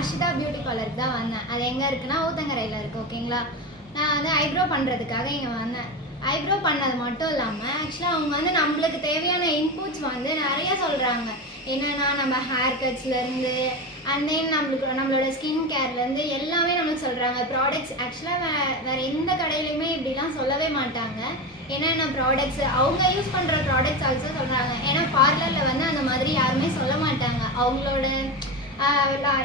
Harshita beauty பார்லருக்கு தான் வந்தேன். அது எங்கே இருக்குன்னா ஊத்தங்கரையில் இருக்குது. ஓகேங்களா, நான் வந்து ஐப்ரோ பண்ணுறதுக்காக இங்கே வந்தேன். ஐப்ரோ பண்ணது மட்டும் இல்லாமல் ஆக்சுவலாக அவங்க வந்து நம்மளுக்கு தேவையான இன்புட்ஸ் வந்து நிறைய சொல்கிறாங்க. என்னென்னா நம்ம ஹேர் கட்ஸ்லேருந்து அண்ட் தென் நம்மளோட ஸ்கின் கேர்லேருந்து எல்லாமே நம்மளுக்கு சொல்கிறாங்க. ப்ராடக்ட்ஸ் ஆக்சுவலாக வேறு எந்த கடையிலையுமே இப்படிலாம் சொல்லவே மாட்டாங்க. என்னென்ன ப்ராடக்ட்ஸ் அவங்க யூஸ் பண்ணுற ப்ராடக்ட்ஸ் ஆல்சோ சொல்கிறாங்க. ஏன்னா பார்லரில் வந்து அந்த மாதிரி யாருமே சொல்ல மாட்டாங்க. அவங்களோட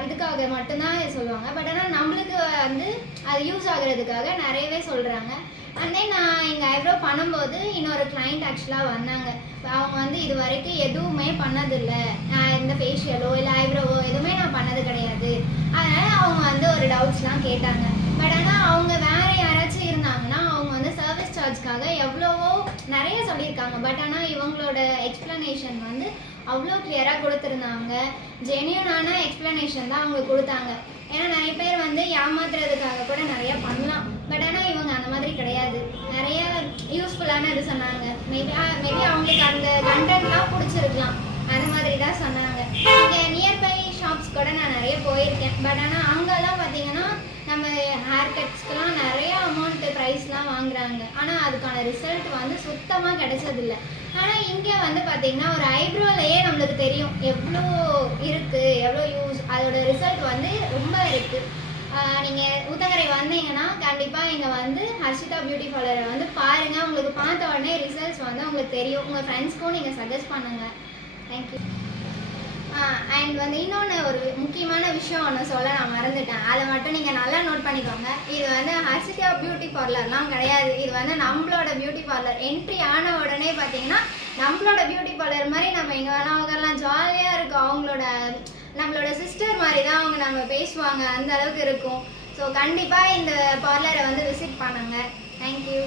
இதுக்காக மட்டும்தான் சொல்லுவாங்க. பட் ஆனால் நம்மளுக்கு வந்து அது யூஸ் ஆகுறதுக்காக நிறையவே சொல்கிறாங்க. அண்ட் தென் நான் எங்கள் ஐப்ரோ பண்ணும்போது இன்னொரு கிளைண்ட் ஆக்சுவலாக வந்தாங்க. அவங்க வந்து இது வரைக்கும் எதுவுமே பண்ணதில்லை, இந்த ஃபேஷியலோ இல்லை ஐப்ரோவோ எதுவுமே நான் பண்ணது கிடையாது. அதனால் அவங்க வந்து ஒரு டவுட்ஸ்லாம் கேட்டாங்க. பட் ஆனால் அவங்க வேறு யாராச்சும் இருந்தாங்கன்னா அவங்க வந்து சர்வீஸ் சார்ஜ்க்காக எவ்வளவோ நிறைய சொல்லியிருக்காங்க. பட் ஆனால் இவங்களோட எக்ஸ்ப்ளனேஷன் வந்து அவ்வளோ கிளியராக கொடுத்துருந்தாங்க. ஜென்யூனான எக்ஸ்ப்ளனேஷன் தான் அவங்க கொடுத்தாங்க. ஏன்னா நிறைய பேர் வந்து ஏமாத்துறதுக்காக கூட நிறையா பண்ணலாம். பட் ஆனால் இவங்க அந்த மாதிரி கிடையாது. நிறைய யூஸ்ஃபுல்லான இது சொன்னாங்க. மேபி அவங்களுக்கு அந்த கண்டென்ட்லாம் பிடிச்சிருக்கலாம், அந்த மாதிரி தான் சொன்னாங்க. இங்கே நியர்பை ஷாப்ஸ் கூட நான் நிறைய போயிருக்கேன். பட் ஆனால் அங்கெல்லாம் பார்த்தீங்கன்னா நம்ம ஹேர் கட்ஸ்க்கெலாம் நிறைய அமௌண்ட்டு ப்ரைஸ்லாம் வாங்குறாங்க. ஆனால் அதுக்கான ரிசல்ட் வந்து சுத்தமாக கிடைச்சதில்லை. ஆனால் இங்கே வந்து பார்த்திங்கன்னா ஒரு ஐப்ரோலையே நம்மளுக்கு தெரியும் எவ்வளோ இருக்குது, எவ்வளோ யூஸ், அதோட ரிசல்ட் வந்து ரொம்ப இருக்குது. நீங்கள் ஊத்தங்கரை வந்தீங்கன்னா கண்டிப்பாக இங்கே வந்து ஹர்ஷிதா பியூட்டி பார்லரை வந்து பாருங்கள். உங்களுக்கு பார்த்த உடனே ரிசல்ட்ஸ் வந்து உங்களுக்கு தெரியும். உங்கள் ஃப்ரெண்ட்ஸ்க்கும் நீங்கள் சஜஸ்ட் பண்ணுங்கள். தேங்க்யூ. அண்ட் வந்து இன்னொன்று ஒரு முக்கியமான விஷயம் ஒன்று சொல்ல நான் மறந்துட்டேன். அதை மட்டும் நீங்கள் நல்லா நோட் பண்ணிக்கோங்க. இது வந்து ஹர்ஷிதா பியூட்டி பார்லர்லாம் கிடையாது. இது வந்து நம்மளோட பியூட்டி பார்லர். என்ட்ரி ஆன உடனே பார்த்தீங்கன்னா நம்மளோட பியூட்டி பார்லர் மாதிரி நம்ம எங்கே வேணால் அவங்கெல்லாம் ஜாலியாக இருக்கும். நம்மளோட சிஸ்டர் மாதிரி தான் அவங்க நம்ம பேசுவாங்க, அந்த அளவுக்கு இருக்கும். ஸோ கண்டிப்பாக இந்த பார்லரை வந்து விசிட் பண்ணுங்கள். தேங்க்யூ.